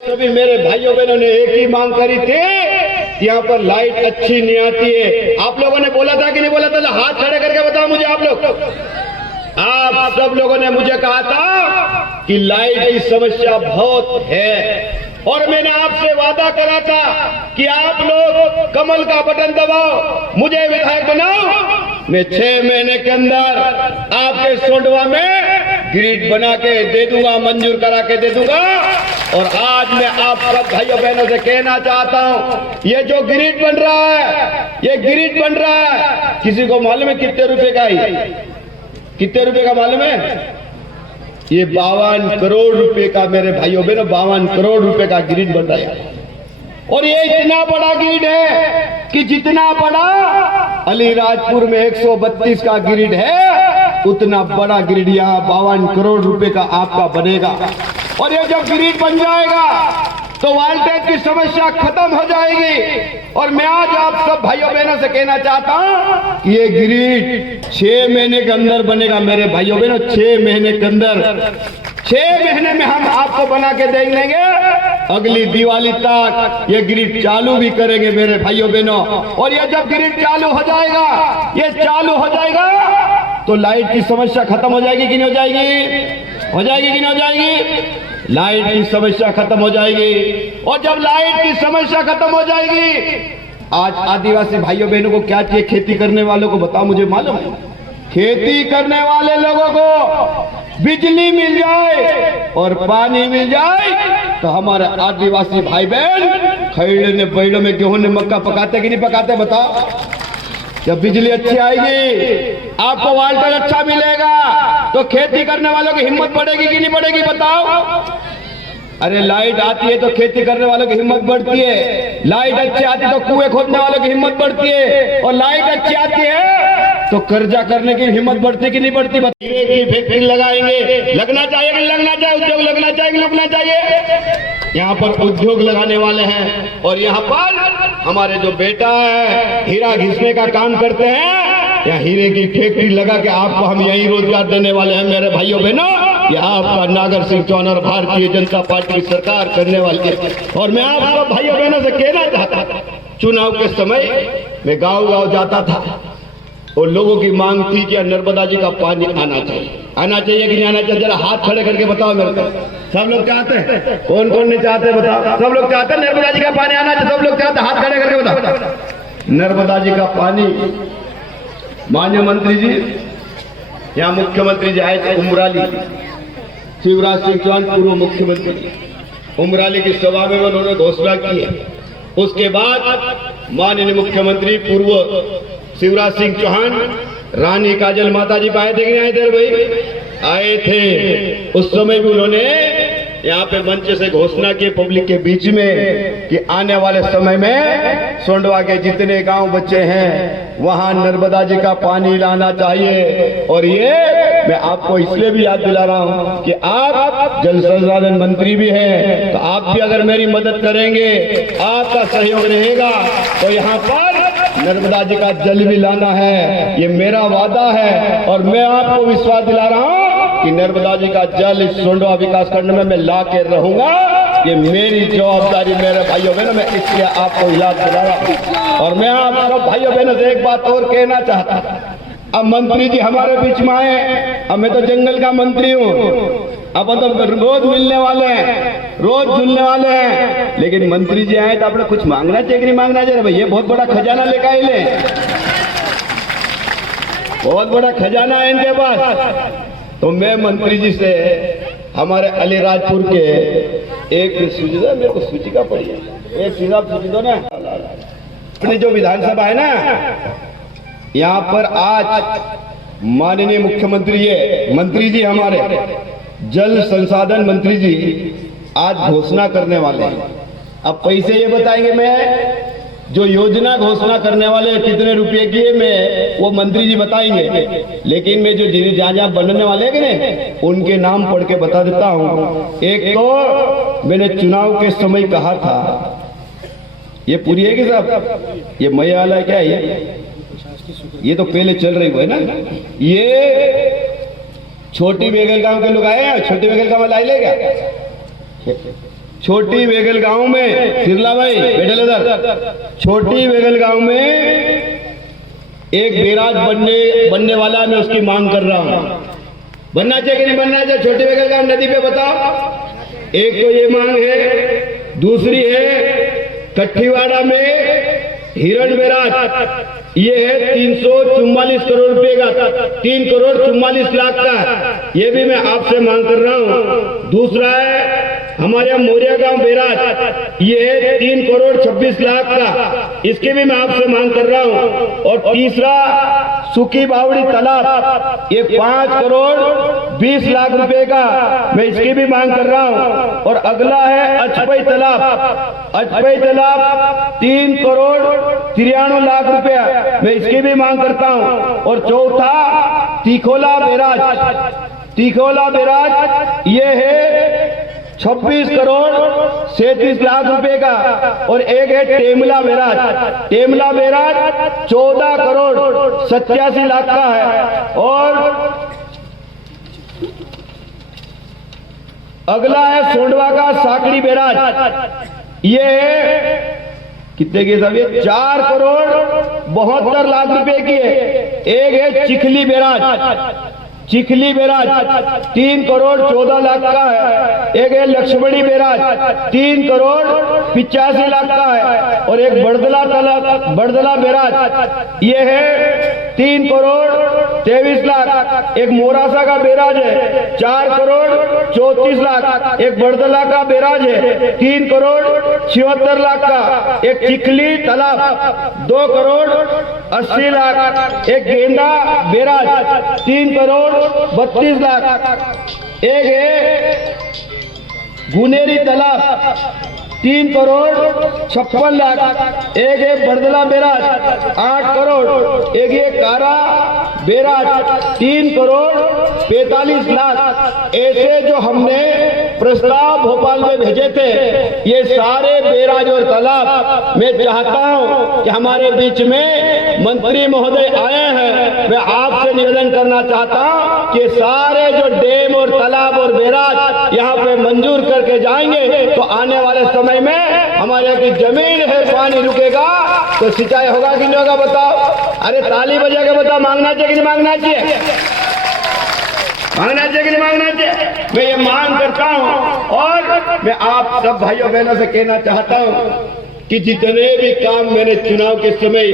सभी मेरे भाइयों बहनों ने एक ही मांग करी थी, यहाँ पर लाइट अच्छी नहीं आती है। आप लोगों ने बोला था कि नहीं बोला था? हाथ खड़े करके बताओ मुझे आप लोग। आप सब लोगों ने मुझे कहा था कि लाइट की समस्या बहुत है और मैंने आपसे वादा करा था कि आप लोग कमल का बटन दबाओ, मुझे विधायक बनाओ। मैं 6 महीने के अंदर आपके सोंडवा में ग्रिड बना के दे दूंगा, मंजूर करा के दे दूंगा। और आज मैं आप सब भाइयों बहनों से कहना चाहता हूं, ये जो ग्रिड बन रहा है, ये ग्रिड बन रहा है, किसी को मालूम है कितने रुपए का है? कितने रुपए का मालूम है? ये 52 करोड़ रुपए का मेरे भाइयों बहनों, 52 करोड़ रुपए का ग्रिड बन रहा है। और ये इतना बड़ा ग्रिड है कि जितना बड़ा अलीराजपुर में 132 का ग्रिड है, उतना बड़ा ग्रिड यहाँ 52 करोड़ रुपए का आपका बनेगा। और ये जब ग्रिड बन जाएगा तो वोल्टेज की समस्या खत्म हो जाएगी। और मैं आज आप सब भाइयों बहनों से कहना चाहता हूं कि ये ग्रिड 6 महीने के अंदर बनेगा मेरे भाइयों बहनों, 6 महीने के अंदर। 6 महीने में हम आपको बना के दे देंगे। अगली दिवाली तक ये ग्रिड चालू भी करेंगे मेरे भाइयों बहनों। और ये जब ग्रिड चालू हो जाएगा, ये चालू हो जाएगा तो लाइट की समस्या खत्म हो जाएगी कि नहीं हो जाएगी? हो जाएगी कि नहीं हो जाएगी? लाइट की समस्या खत्म हो जाएगी। और जब लाइट की समस्या खत्म हो जाएगी, आज आदिवासी भाइयों बहनों को क्या चाहिए? खेती करने वालों को बताओ, मुझे मालूम है। खेती करने वाले लोगों को बिजली मिल जाए और पानी मिल जाए तो हमारे आदिवासी भाई बहन खैड़े ने बैलों में गेहूं ने मक्का पकाते कि नहीं पकाते? बताओ। जब बिजली अच्छी आएगी, आपको वोल्टेज अच्छा मिलेगा तो खेती करने वालों की हिम्मत बढ़ेगी कि नहीं बढ़ेगी? बताओ। अरे लाइट आती है तो खेती करने वालों की हिम्मत बढ़ती है, लाइट अच्छी आती है तो कुएं खोदने वालों की हिम्मत बढ़ती है, और लाइट अच्छी आती है तो कर्जा करने की हिम्मत बढ़ती कि नहीं बढ़ती? हीरे की फैक्ट्री लगाएंगे, लगना चाहिए कि लगना चाहिए? उद्योग लगना चाहिए, लगना चाहिए। यहाँ पर उद्योग लगाने वाले हैं और यहाँ पर हमारे जो बेटा है हीरा घिसने का काम करते हैं, यहाँ हीरे की फैक्ट्री लगा के आपको हम यही रोजगार देने वाले हैं मेरे भाइयों बहनों। यह आपका नागर सिंह चौहान और भारतीय जनता पार्टी की सरकार करने वाली है। और मैं आप सब भाइयों बहनों से कहना चाहता था, चुनाव के समय मैं गांव-गांव जाता था और लोगों की मांग थी कि नर्मदा जी का पानी आना चाहिए। आना चाहिए कि नहीं आना चाहिए? जरा हाथ खड़े करके बताओ मेरे को। सब लोग चाहते हैं? कौन कौन नहीं चाहते बताओ? सब लोग चाहते हैं नर्मदा जी का पानी आना चाहिए? सब लोग चाहते हैं? हाथ खड़े करके बताओ। नर्मदा जी का पानी, माननीय मंत्री जी, यहाँ मुख्यमंत्री जी आए थे उमराली, शिवराज सिंह चौहान पूर्व मुख्यमंत्री, उमराली की सभा में उन्होंने घोषणा की है। उसके बाद माननीय मुख्यमंत्री पूर्व शिवराज सिंह चौहान रानी काजल माता जी आए थे कि नहीं आए थे भाई? आए थे। उस समय भी उन्होंने यहाँ पे मंच से घोषणा की पब्लिक के बीच में कि आने वाले समय में सोंडवा के जितने गांव बच्चे हैं वहां नर्मदा जी का पानी लाना चाहिए। और ये मैं आपको इसलिए भी याद दिला रहा हूं कि आप जल संसाधन मंत्री भी हैं, तो आप भी अगर मेरी मदद करेंगे, आपका सहयोग रहेगा तो यहाँ पर नर्मदा जी का जल भी लाना है। ये मेरा वादा है और मैं आपको विश्वास दिला रहा हूं कि नर्मदा जी का जल इस सोंडवा विकास खंड में मैं ला के रहूंगा। ये मेरी जवाबदारी मेरे भाइयों बहनों, मैं इसलिए आपको याद दिला रहा हूं। और मैं आप सब भाइयों बहनों से एक बात और कहना चाहता हूं। अब मंत्री जी हमारे बीच में आए, अब मैं तो जंगल का मंत्री हूँ, अब तो रोज मिलने वाले हैं, रोज जुलने वाले हैं, लेकिन मंत्री जी आए तो आपने कुछ मांगना चाहिए कि नहीं मांगना चाहिए? भाई ये बहुत बड़ा खजाना लेकर आए ले, बहुत बड़ा खजाना है इनके पास। तो मैं मंत्री जी से हमारे अलीराजपुर के एक सूची दो, मेरे को सूची का पड़ी है, एक सीधा सूची दो ना। अपनी जो विधानसभा है ना, यहाँ पर आज माननीय मुख्यमंत्री मंत्री जी हमारे जल संसाधन मंत्री जी आज घोषणा करने वाले हैं। अब पैसे ये बताएंगे, मैं जो योजना घोषणा करने वाले कितने रुपए की है मैं वो मंत्री जी बताएंगे, लेकिन मैं जो जहाँ जहाँ बनने वाले हैं उनके नाम पढ़ के बता देता हूँ। एक तो मैंने चुनाव के समय कहा था, ये पूरी है कि साहब? ये मई वाला क्या है? ये तो पहले चल रही है ना। ये छोटी बेगल गांव के लोग आए हैं, छोटी बेगल गांव लाई लेगा छोटी वेगल गांव में, सिरला भाई बैठे उधर, छोटी वेगल गांव में एक बैराज बनने वाला, मैं उसकी मांग कर रहा हूं। बनना चाहिए कि नहीं बनना चाहिए छोटी वेगल गांव नदी पे, बताओ। एक तो ये मांग है, दूसरी है कठीवाड़ा में हिरण बैराज, ये है 344 करोड़ रुपए का, 3 करोड़ 44 लाख का, ये भी मैं आपसे मांग कर रहा हूं। दूसरा है हमारे मोरिया गांव बैराज, ये है 3 करोड़ 26 लाख का, इसकी भी मैं आपसे मांग कर रहा हूं। और तीसरा सुखी बावड़ी तालाब, ये 5 करोड़ 20 लाख रुपए का, मैं इसकी भी मांग कर रहा हूं। और अगला है अचपई तालाब, अचपई तालाब 3 करोड़ 93 लाख रुपया, मैं इसकी भी मांग करता हूं। और चौथा तिखोला बैराज, तिखोला बैराज ये है 26 करोड़ 37 लाख रुपए का। और एक है टेमला बैराज, टेमला बैराज 14 करोड़ 87 लाख का है। और अगला है सोंडवा का साकड़ी बैराज, ये है कितने की साहब, ये 4 करोड़ 72 लाख रुपए की है। एक है चिखली बैराज, चिखली बैराज 3 करोड़ 14 लाख का है। एक है लक्ष्मणी बैराज 3 करोड़ 85 लाख का है। और एक बड़दला तालाब, बड़दला बैराज ये है 3 करोड़ 23 लाख। एक मोरासा का बैराज है 4 करोड़ 34 लाख। एक बड़दला का बैराज है 3 करोड़ 76 लाख का। एक चिखली तालाब 2 करोड़ 80 लाख। एक गेंदा बैराज 3 करोड़ 32 लाख। एक है गुनेरी तालाब 3 करोड़ 56 लाख। एक है बड़दला बैराज 8 करोड़। एक ये कारा बैराज 3 करोड़ 45 लाख। ऐसे जो हमने प्रस्ताव भोपाल में भेजे थे, ये सारे बैराज और तालाब मैं चाहता हूं कि हमारे बीच में मंत्री महोदय आए हैं, मैं आपसे निवेदन करना चाहता हूं कि सारे जो डैम और तालाब और बैराज यहाँ पे मंजूर करके जाएंगे तो आने वाले समय में हमारे यहाँ की जमीन है, पानी रुकेगा तो सिंचाई होगा कि नहीं होगा, बताओ। अरे ताली बजा के बताओ, मांगना चाहिए कि नहीं मांगना चाहिए, मांगना चाहिए कि नहीं मांगना चाहिए। मैं ये मांग करता हूं। और मैं आप सब भाइयों बहनों से कहना चाहता हूं कि जितने भी काम मैंने चुनाव के समय